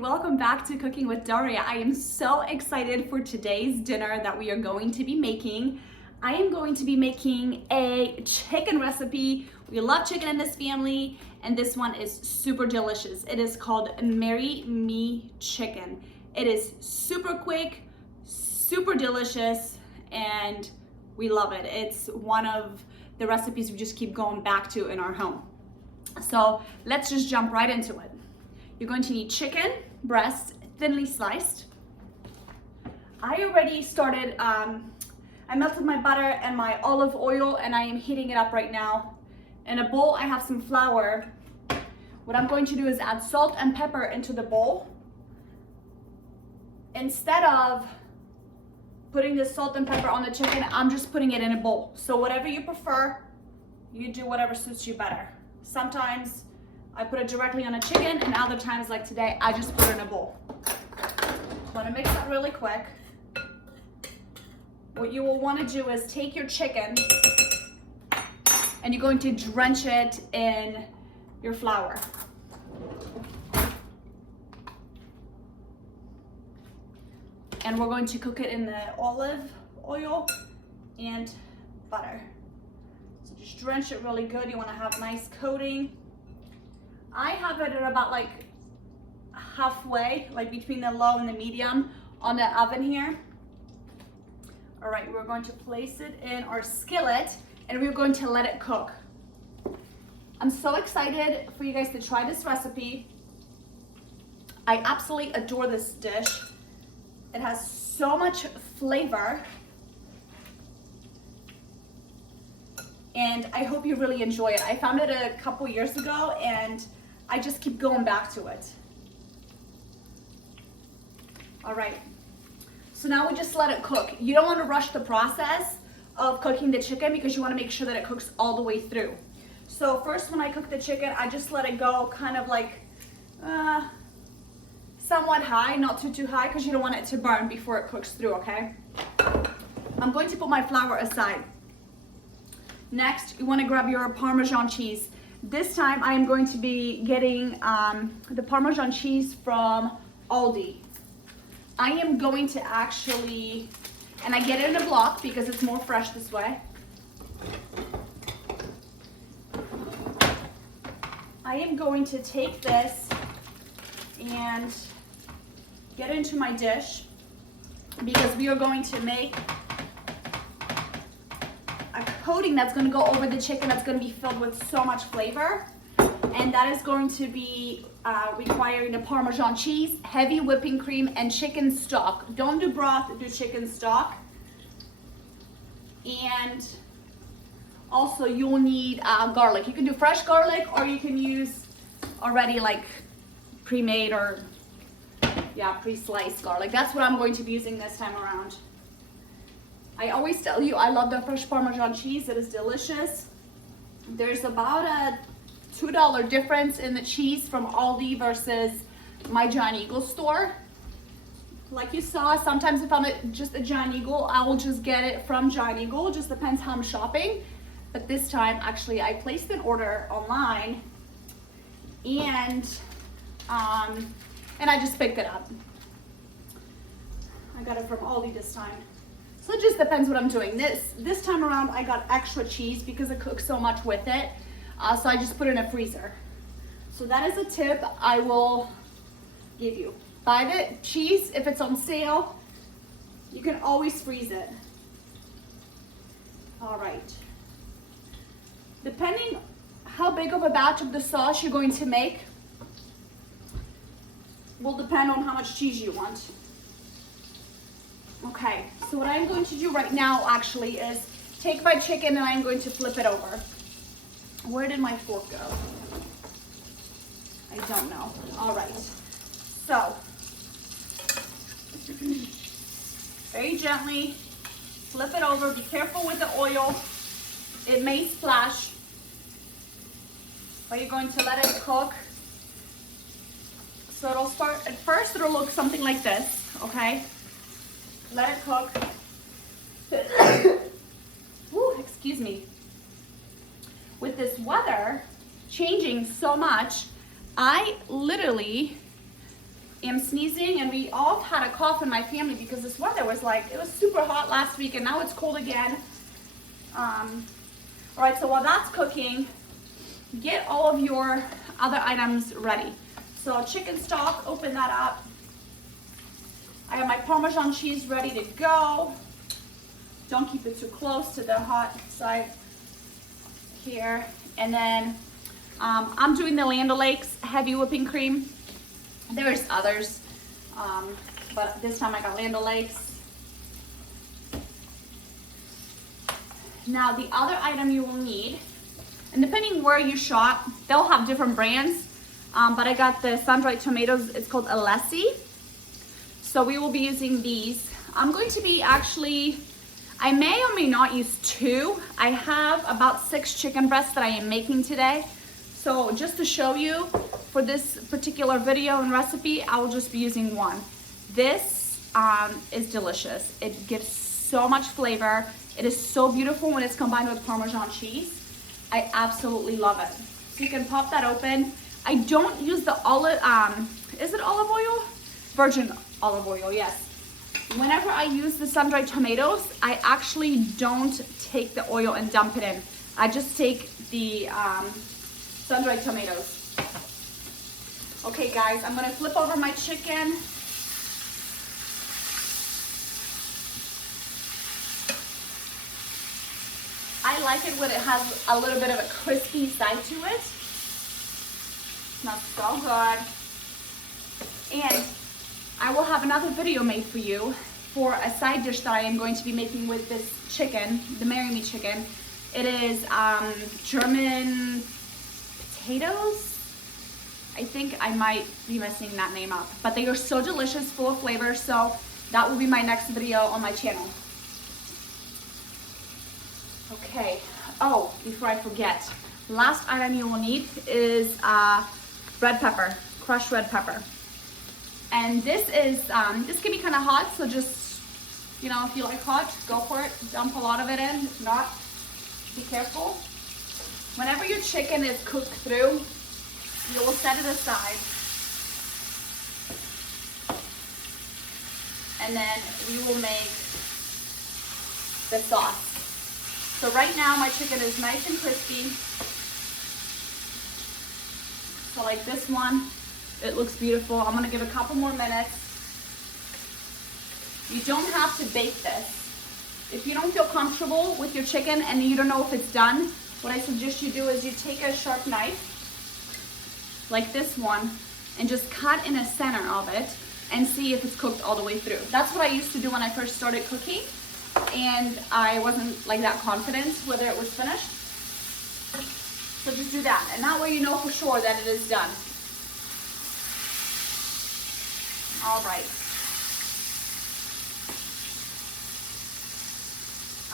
welcome back to Cooking with Daria. I am so excited for today's dinner that we are going to be making. I am going to be making a chicken recipe. We love chicken in this family, and this one is super delicious. It is called Marry Me Chicken. It is super quick, super delicious, and we love it. It's one of the recipes we just keep going back to in our home. So let's just jump right into it. You're going to need chicken breast, thinly sliced. I already started, I melted my butter and my olive oil, and I am heating it up right now. In a bowl, I have some flour. What I'm going to do is add salt and pepper into the bowl. Instead of putting the salt and pepper on the chicken, I'm just putting it in a bowl. So whatever you prefer, you do whatever suits you better. Sometimes I put it directly on a chicken, and other times like today, I just put it in a bowl. I'm gonna mix that really quick. What you will wanna do is take your chicken and you're going to drench it in your flour. And we're going to cook it in the olive oil and butter. So just drench it really good. You wanna have a nice coating. I have it at about like halfway, like between the low and the medium on the oven here. All right, we're going to place it in our skillet and we're going to let it cook. I'm so excited for you guys to try this recipe. I absolutely adore this dish. It has so much flavor. And I hope you really enjoy it. I found it a couple years ago and I just keep going back to it. All right, so now we just let it cook. You don't want to rush the process of cooking the chicken because you want to make sure that it cooks all the way through. So first, when I cook the chicken, I just let it go kind of like somewhat high, not too high, because you don't want it to burn before it cooks through, okay? I'm going to put my flour aside. Next, you want to grab your Parmesan cheese. This time I am going to be getting the Parmesan cheese from Aldi. I am going to actually, and I get it in a block because it's more fresh this way. I am going to take this and get it into my dish because we are going to make a coating that's going to go over the chicken that's going to be filled with so much flavor, and that is going to be requiring the Parmesan cheese, heavy whipping cream, and chicken stock. Don't do broth, do chicken stock. And also you'll need garlic. You can do fresh garlic or you can use already like pre-made or pre-sliced garlic. That's what I'm going to be using this time around. I always tell you, I love the fresh Parmesan cheese. It is delicious. There's about a $2 difference in the cheese from Aldi versus my Giant Eagle store. Like you saw, sometimes if I'm at just a Giant Eagle, I will just get it from Giant Eagle. Just depends how I'm shopping. But this time, actually, I placed an order online and I just picked it up. I got it from Aldi this time. So it just depends what I'm doing. This time around, I got extra cheese because it cooks so much with it. So I just put it in a freezer. So that is a tip I will give you. Buy the cheese if it's on sale. You can always freeze it. All right. Depending how big of a batch of the sauce you're going to make will depend on how much cheese you want. Okay, so what I'm going to do right now actually is take my chicken and I'm going to flip it over. Where did my fork go? I don't know. All right, so very gently flip it over. Be careful with the oil. It may splash, but you're going to let it cook. So it'll start, at first it'll look something like this, okay? Let it cook. Ooh, excuse me. With this weather changing so much, I literally am sneezing, and we all had a cough in my family because this weather was like, it was super hot last week and now it's cold again. All right, so while that's cooking, get all of your other items ready. So chicken stock, open that up. I have my Parmesan cheese ready to go. Don't keep it too close to the hot side here. And then I'm doing the Land O'Lakes heavy whipping cream. There's others, but this time I got Land O'Lakes. Now the other item you will need, and depending where you shop, they'll have different brands, but I got the sun-dried tomatoes. It's called Alessi. So we will be using these. I'm going to be actually, I may or may not use 2. I have about 6 chicken breasts that I am making today. So just to show you, for this particular video and recipe, I will just be using 1. This is delicious. It gives so much flavor. It is so beautiful when it's combined with Parmesan cheese. I absolutely love it. So you can pop that open. I don't use the olive, is it olive oil? Virgin olive oil, yes. Whenever I use the sun-dried tomatoes, I actually don't take the oil and dump it in. I just take the sun-dried tomatoes. Okay guys, I'm gonna flip over my chicken. I like it when it has a little bit of a crispy side to it. Smells so good. And I will have another video made for you for a side dish that I am going to be making with this chicken, the Marry Me chicken. It is German potatoes. I think I might be messing that name up, but they are so delicious, full of flavor. So that will be my next video on my channel. Okay, oh, before I forget, last item you will need is red pepper, crushed red pepper. And this is, this can be kind of hot, so just, you know, if you like hot, go for it. Dump a lot of it in. If not, be careful. Whenever your chicken is cooked through, you will set it aside. And then we will make the sauce. So right now my chicken is nice and crispy. So like this one, it looks beautiful. I'm gonna give a couple more minutes. You don't have to bake this. If you don't feel comfortable with your chicken and you don't know if it's done, what I suggest you do is you take a sharp knife, like this one, and just cut in the center of it and see if it's cooked all the way through. That's what I used to do when I first started cooking, and I wasn't like that confident whether it was finished. So just do that, and that way you know for sure that it is done. All right.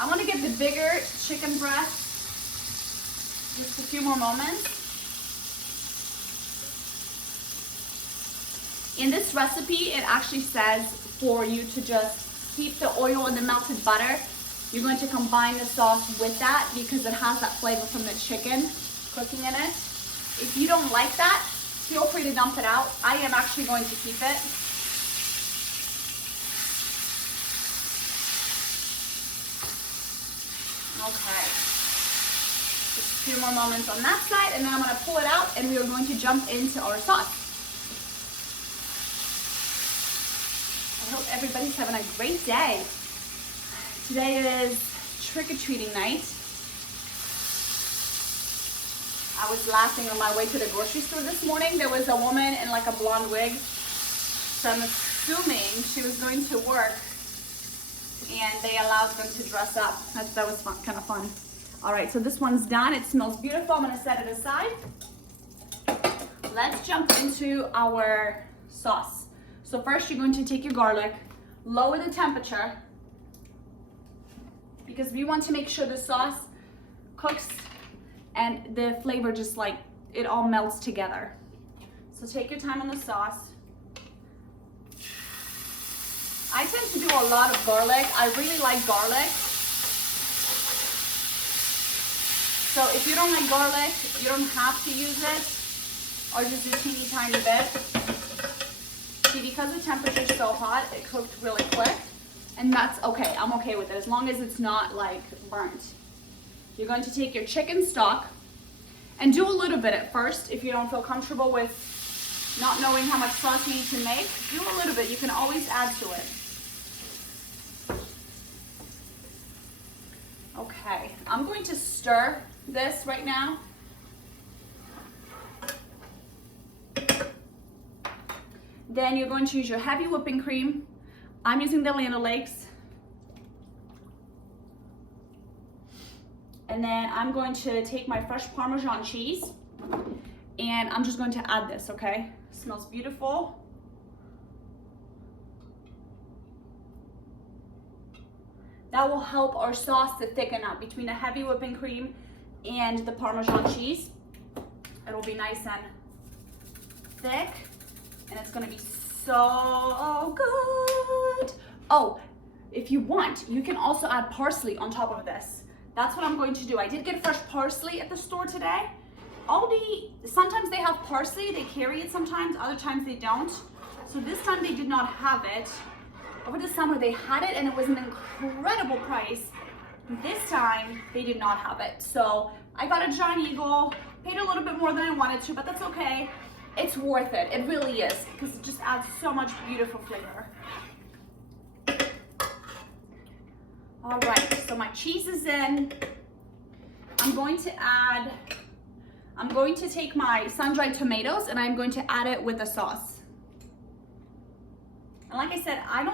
I want to get the bigger chicken breast just a few more moments. In this recipe, it actually says for you to just keep the oil and the melted butter. You're going to combine the sauce with that because it has that flavor from the chicken cooking in it. If you don't like that, feel free to dump it out. I am actually going to keep it. Okay. Just a few more moments on that side, and then I'm going to pull it out and we are going to jump into our sauce. I hope everybody's having a great day. Today is trick-or-treating night. I was laughing on my way to the grocery store this morning. There was a woman in like a blonde wig. So I'm assuming she was going to work and they allowed them to dress up. That was fun, kind of fun. All right, so this one's done. It smells beautiful. I'm gonna set it aside. Let's jump into our sauce. So first you're going to take your garlic, lower the temperature, because we want to make sure the sauce cooks and the flavor just like, it all melts together. So take your time on the sauce. I tend to do a lot of garlic. I really like garlic. So if you don't like garlic, you don't have to use it, or just a teeny tiny bit. TV because the temperature is so hot, it cooked really quick. And that's okay, I'm okay with it, as long as it's not like burnt. You're going to take your chicken stock and do a little bit at first. If you don't feel comfortable with not knowing how much sauce you need to make, do a little bit. You can always add to it. Okay, I'm going to stir this right now. Then you're going to use your heavy whipping cream. I'm using the Land O'Lakes. And then I'm going to take my fresh Parmesan cheese and I'm just going to add this, okay? Smells beautiful. That will help our sauce to thicken up between the heavy whipping cream and the Parmesan cheese. It'll be nice and thick and it's gonna be so good. Oh, if you want, you can also add parsley on top of this. That's what I'm going to do. I did get fresh parsley at the store today. Aldi, sometimes they have parsley, they carry it sometimes, other times they don't. So this time they did not have it. Over the summer they had it and it was an incredible price. This time they did not have it. So I got a Giant Eagle, paid a little bit more than I wanted to, but that's okay. It's worth it, it really is, because it just adds so much beautiful flavor. All right, so my cheese is in. I'm going to take my sun-dried tomatoes and I'm going to add it with the sauce. And like I said, I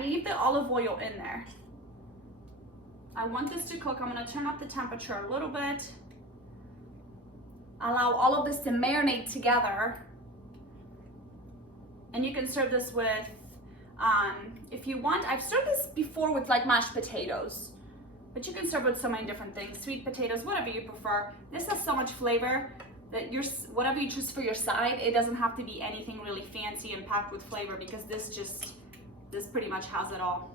leave the olive oil in there. I want this to cook. I'm gonna turn up the temperature a little bit. Allow all of this to marinate together. And you can serve this with, if you want, I've served this before with like mashed potatoes, but you can serve with so many different things, sweet potatoes, whatever you prefer. This has so much flavor that whatever you choose for your side, it doesn't have to be anything really fancy and packed with flavor, because this pretty much has it all.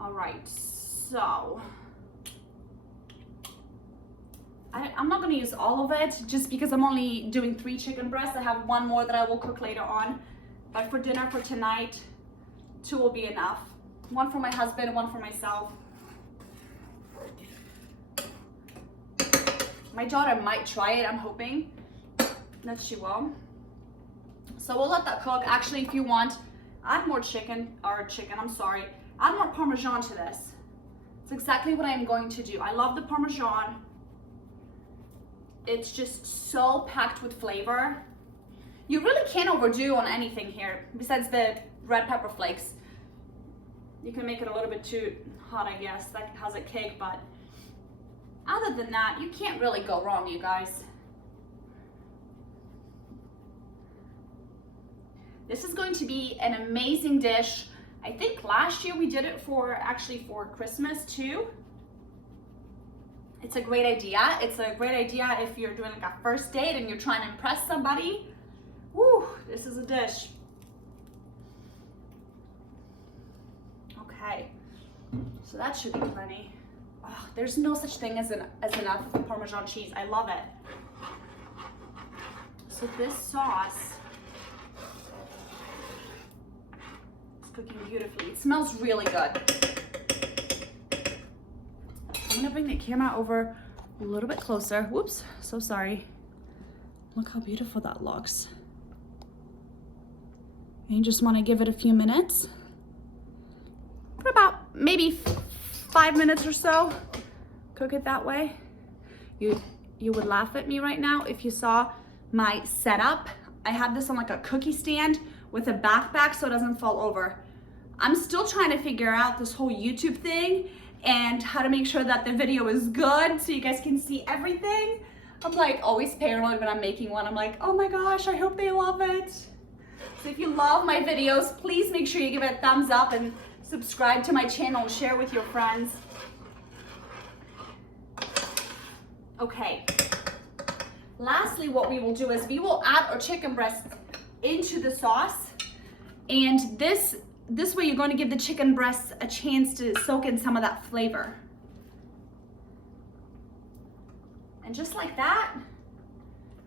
All right, so I'm not gonna use all of it just because I'm only doing 3 chicken breasts. I have 1 more that I will cook later on. But for dinner for tonight, 2 will be enough. 1 for my husband, 1 for myself. My daughter might try it, I'm hoping that she will. So we'll let that cook. Actually, if you want, add more add more Parmesan to this. It's exactly what I'm going to do. I love the Parmesan. It's just so packed with flavor. You really can't overdo on anything here, besides the red pepper flakes. You can make it a little bit too hot, I guess. That has a cake, but other than that, you can't really go wrong, you guys. This is going to be an amazing dish. I think last year we did it for Christmas too. It's a great idea. It's a great idea if you're doing like a first date and you're trying to impress somebody. Woo, this is a dish. Okay, so that should be plenty. Oh, there's no such thing as enough Parmesan cheese. I love it. So this sauce is cooking beautifully. It smells really good. I'm gonna bring the camera over a little bit closer. Whoops, so sorry. Look how beautiful that looks. And you just wanna give it a few minutes. For about maybe 5 minutes or so. Cook it that way. You would laugh at me right now if you saw my setup. I have this on like a cookie stand with a backpack so it doesn't fall over. I'm still trying to figure out this whole YouTube thing and how to make sure that the video is good so you guys can see everything. I'm like always paranoid when I'm making one. I'm like, oh my gosh, I hope they love it. So if you love my videos, please make sure you give it a thumbs up and subscribe to my channel, share with your friends. Okay, lastly what we will do is we will add our chicken breast into the sauce, and this way you're going to give the chicken breasts a chance to soak in some of that flavor. And just like that,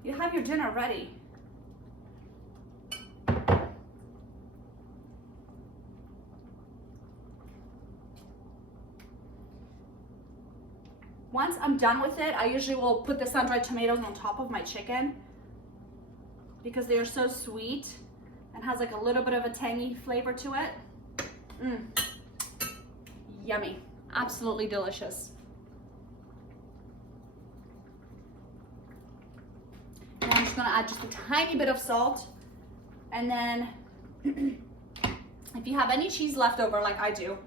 you have your dinner ready. Once I'm done with it, I usually will put the sun-dried tomatoes on top of my chicken because they are so sweet and has like a little bit of a tangy flavor to it. Yummy, absolutely delicious. And I'm just gonna add just a tiny bit of salt. And then if you have any cheese left over like I do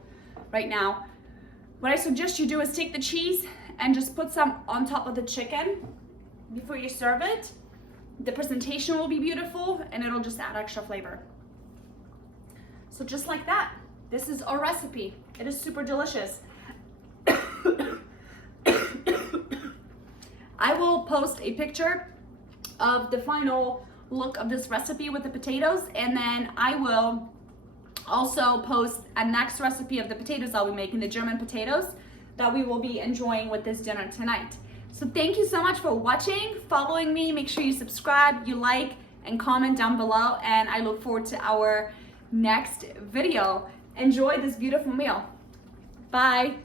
right now, what I suggest you do is take the cheese and just put some on top of the chicken before you serve it. The presentation will be beautiful and it'll just add extra flavor. So just like that, this is our recipe. It is super delicious. I will post a picture of the final look of this recipe with the potatoes, and then I will also post a next recipe of the potatoes I'll be making, the German potatoes, that we will be enjoying with this dinner tonight. So thank you so much for watching, following me. Make sure you subscribe, you like, and comment down below, and I look forward to our next video. Enjoy this beautiful meal. Bye.